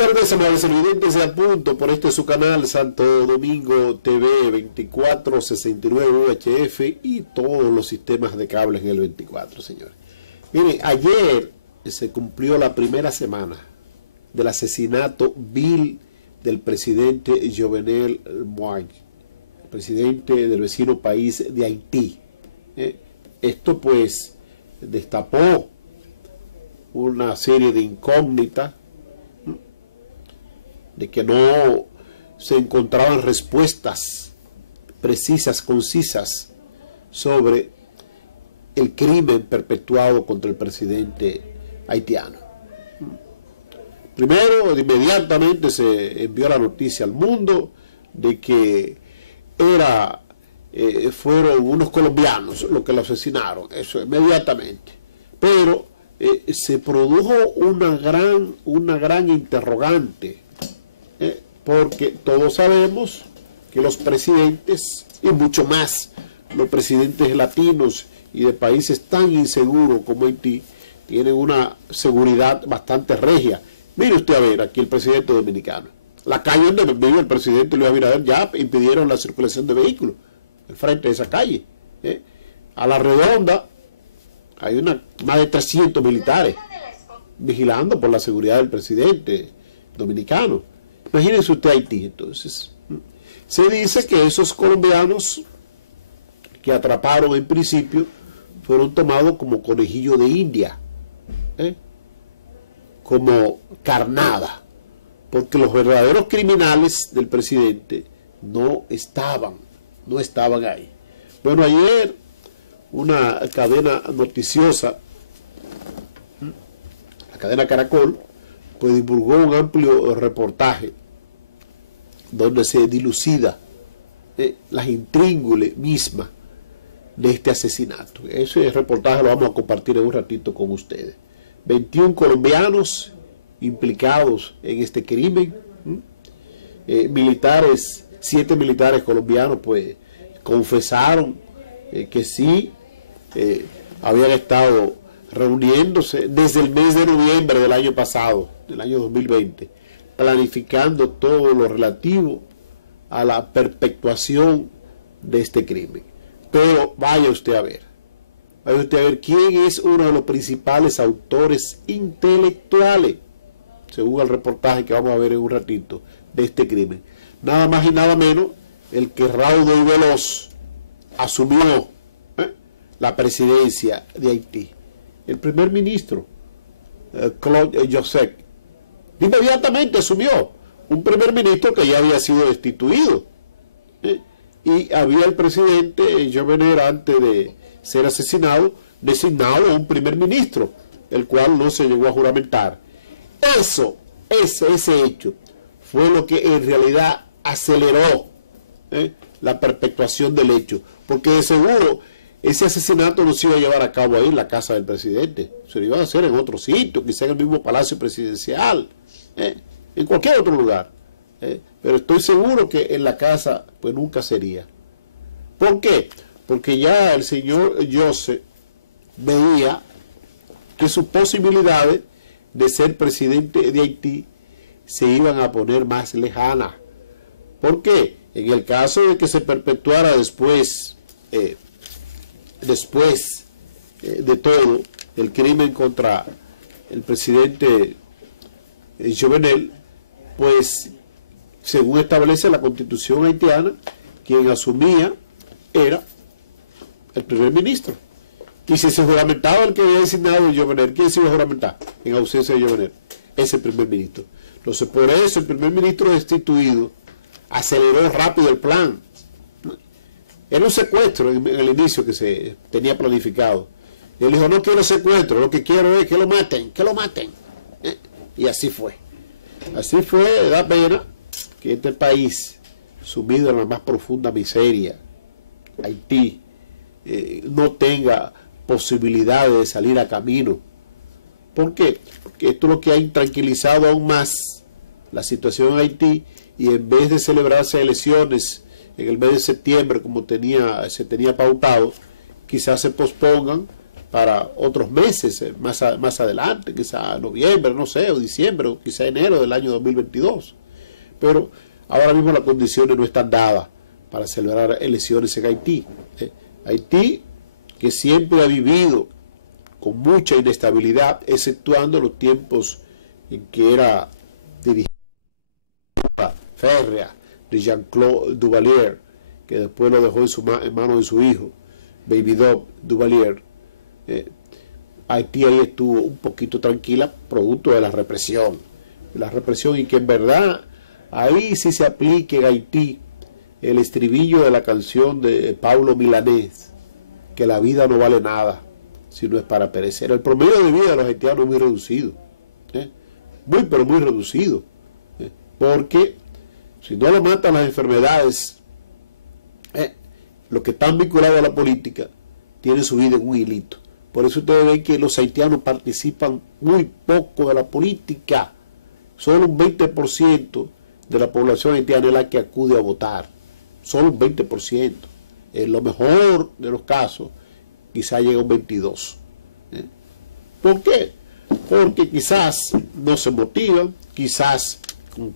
tardes, amables televidentes, a punto por este su canal Santo Domingo TV 2469 UHF y todos los sistemas de cables en el 24, señores. Miren, ayer se cumplió la primera semana del asesinato vil del presidente Jovenel Moïse, presidente del vecino país de Haití. Esto pues destapó una serie de incógnitas, de que no se encontraban respuestas precisas, concisas sobre el crimen perpetuado contra el presidente haitiano. Primero, inmediatamente se envió la noticia al mundo de que fueron unos colombianos los que lo asesinaron, eso inmediatamente. Pero se produjo una gran interrogante, porque todos sabemos que los presidentes, y mucho más los presidentes latinos y de países tan inseguros como Haití, tienen una seguridad bastante regia. Mire usted a ver, aquí el presidente dominicano, la calle donde vive el presidente Luis Abinader, ya impidieron la circulación de vehículos al frente de esa calle. A la redonda hay más de 300 militares vigilando por la seguridad del presidente dominicano. Imagínense usted Haití. Entonces, se dice que esos colombianos que atraparon en principio fueron tomados como conejillo de India, como carnada, porque los verdaderos criminales del presidente no estaban ahí. Bueno, ayer una cadena noticiosa, la cadena Caracol, pues divulgó un amplio reportaje donde se dilucida las intríngulis mismas de este asesinato. Ese reportaje lo vamos a compartir en un ratito con ustedes. 21 colombianos implicados en este crimen, militares, 7 militares colombianos pues confesaron que sí habían estado reuniéndose desde el mes de noviembre del año pasado, del año 2020, planificando todo lo relativo a la perpetuación de este crimen. Pero vaya usted a ver quién es uno de los principales autores intelectuales, según el reportaje que vamos a ver en un ratito, de este crimen. Nada más y nada menos el que raudo y veloz asumió la presidencia de Haití, el primer ministro Claude Joseph. Inmediatamente asumió un primer ministro que ya había sido destituido, y había el presidente Jovenel, antes de ser asesinado, designado un primer ministro, el cual no se llegó a juramentar. Ese hecho fue lo que en realidad aceleró la perpetuación del hecho, porque de seguro ese asesinato no se iba a llevar a cabo ahí en la casa del presidente, se lo iba a hacer en otro sitio, quizá en el mismo palacio presidencial, en cualquier otro lugar, pero estoy seguro que en la casa pues nunca sería. ¿Por qué? Porque ya el señor Joseph veía que sus posibilidades de ser presidente de Haití se iban a poner más lejanas. ¿Por qué? En el caso de que se perpetuara después de todo el crimen contra el presidente Jovenel, pues según establece la constitución haitiana, quien asumía era el primer ministro. Y si se juramentaba el que había designado a Jovenel, ¿quién se iba a juramentar en ausencia de Jovenel? Ese primer ministro. Entonces, por eso el primer ministro destituido aceleró rápido el plan. Era un secuestro en el inicio que se tenía planificado. Y él dijo, no quiero secuestro, lo que quiero es que lo maten, Y así fue. Así fue, da pena que este país, sumido en la más profunda miseria, Haití, no tenga posibilidades de salir a camino. ¿Por qué? Porque esto es lo que ha intranquilizado aún más la situación en Haití, y en vez de celebrarse elecciones en el mes de septiembre como se tenía pautado, quizás se pospongan para otros meses, más adelante, quizá noviembre, no sé, o diciembre, o quizá enero del año 2022. Pero ahora mismo las condiciones no están dadas para celebrar elecciones en Haití. Haití, que siempre ha vivido con mucha inestabilidad, exceptuando los tiempos en que era dirigida férrea de Jean-Claude Duvalier, que después lo dejó en manos de su hijo, Baby Doc Duvalier. Haití ahí estuvo un poquito tranquila, producto de la represión, y que en verdad ahí sí se aplique en Haití el estribillo de la canción de Paulo Milanés, que la vida no vale nada si no es para perecer. El promedio de vida de los haitianos es muy reducido, pero muy reducido, porque si no lo matan las enfermedades, los que están vinculados a la política tienen su vida en un hilito. Por eso ustedes ven que los haitianos participan muy poco de la política. Solo un 20% de la población haitiana es la que acude a votar. Solo un 20%. En lo mejor de los casos, quizá llega a un 22%. ¿Por qué? Porque quizás no se motivan, quizás,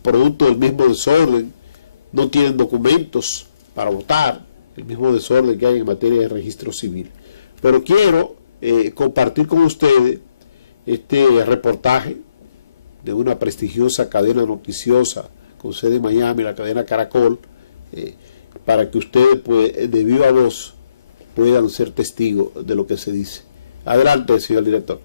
producto del mismo desorden, no tienen documentos para votar, el mismo desorden que hay en materia de registro civil. Pero quiero compartir con ustedes este reportaje de una prestigiosa cadena noticiosa con sede en Miami, la cadena Caracol, para que ustedes, pues, de viva voz, puedan ser testigos de lo que se dice. Adelante, señor director.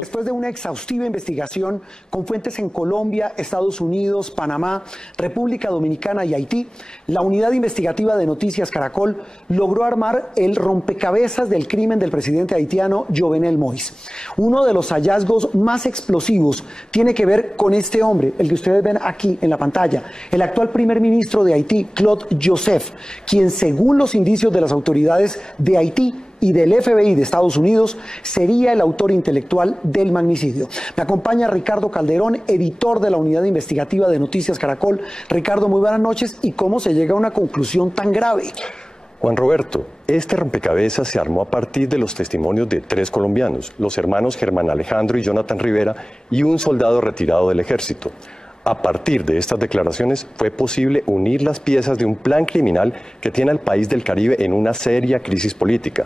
Después de una exhaustiva investigación con fuentes en Colombia, Estados Unidos, Panamá, República Dominicana y Haití, la unidad investigativa de Noticias Caracol logró armar el rompecabezas del crimen del presidente haitiano Jovenel Moïse. Uno de los hallazgos más explosivos tiene que ver con este hombre, el que ustedes ven aquí en la pantalla, el actual primer ministro de Haití, Claude Joseph, quien, según los indicios de las autoridades de Haití y del FBI de Estados Unidos, sería el autor intelectual del magnicidio. Me acompaña Ricardo Calderón, editor de la unidad investigativa de Noticias Caracol. Ricardo, muy buenas noches. ¿Y cómo se llega a una conclusión tan grave? Juan Roberto, este rompecabezas se armó a partir de los testimonios de 3 colombianos, los hermanos Germán Alejandro y Jonathan Rivera, y un soldado retirado del ejército. A partir de estas declaraciones fue posible unir las piezas de un plan criminal que tiene al país del Caribe en una seria crisis política.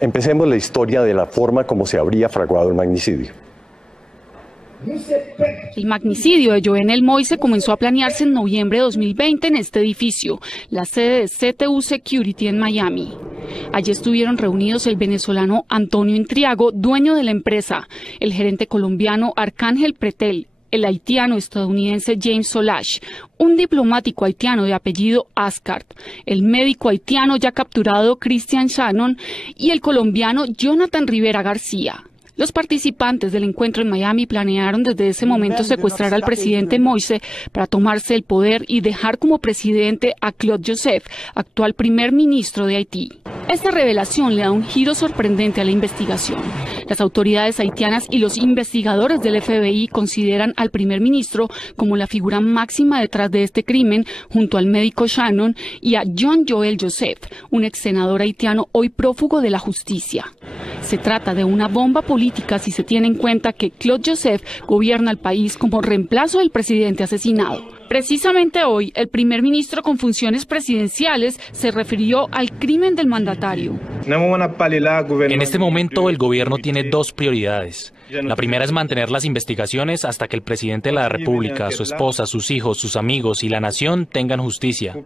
Empecemos la historia de la forma como se habría fraguado el magnicidio. El magnicidio de Jovenel Moïse comenzó a planearse en noviembre de 2020 en este edificio, la sede de CTU Security en Miami. Allí estuvieron reunidos el venezolano Antonio Intriago, dueño de la empresa, el gerente colombiano Arcángel Pretel, el haitiano estadounidense James Solash, un diplomático haitiano de apellido Ascart, el médico haitiano ya capturado Christian Shannon y el colombiano Jonathan Rivera García. Los participantes del encuentro en Miami planearon desde ese momento secuestrar al presidente Moïse para tomarse el poder y dejar como presidente a Claude Joseph, actual primer ministro de Haití. Esta revelación le da un giro sorprendente a la investigación. Las autoridades haitianas y los investigadores del FBI consideran al primer ministro como la figura máxima detrás de este crimen, junto al médico Shannon y a John Joel Joseph, un ex senador haitiano hoy prófugo de la justicia. Se trata de una bomba política si se tiene en cuenta que Claude Joseph gobierna el país como reemplazo del presidente asesinado. Precisamente hoy, el primer ministro con funciones presidenciales se refirió al crimen del mandatario. En este momento, el gobierno tiene 2 prioridades. La primera es mantener las investigaciones hasta que el presidente de la República, su esposa, sus hijos, sus amigos y la nación tengan justicia.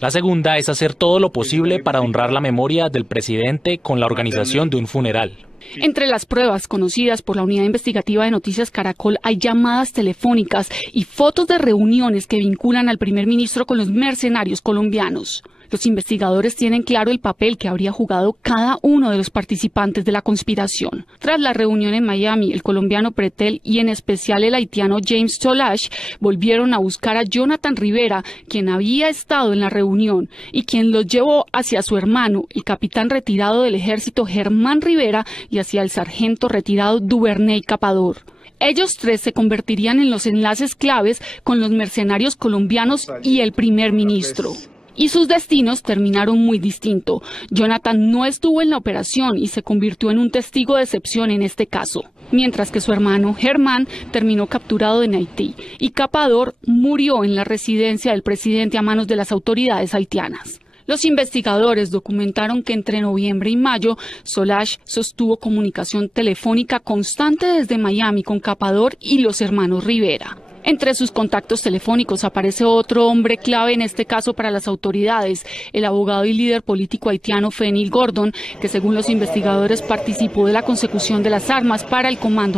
La segunda es hacer todo lo posible para honrar la memoria del presidente con la organización de un funeral. Entre las pruebas conocidas por la unidad investigativa de Noticias Caracol hay llamadas telefónicas y fotos de reuniones que vinculan al primer ministro con los mercenarios colombianos. Los investigadores tienen claro el papel que habría jugado cada uno de los participantes de la conspiración. Tras la reunión en Miami, el colombiano Pretel y en especial el haitiano James Solash volvieron a buscar a Jonathan Rivera, quien había estado en la reunión y quien los llevó hacia su hermano, el capitán retirado del ejército Germán Rivera, y hacia el sargento retirado Duvernay Capador. Ellos 3 se convertirían en los enlaces claves con los mercenarios colombianos y el primer ministro. y sus destinos terminaron muy distinto. Jonathan no estuvo en la operación y se convirtió en un testigo de excepción en este caso, mientras que su hermano Germán terminó capturado en Haití y Capador murió en la residencia del presidente a manos de las autoridades haitianas. Los investigadores documentaron que entre noviembre y mayo, Solage sostuvo comunicación telefónica constante desde Miami con Capador y los hermanos Rivera. Entre sus contactos telefónicos aparece otro hombre clave en este caso para las autoridades, el abogado y líder político haitiano Fenil Gordon, que según los investigadores participó de la consecución de las armas para el comando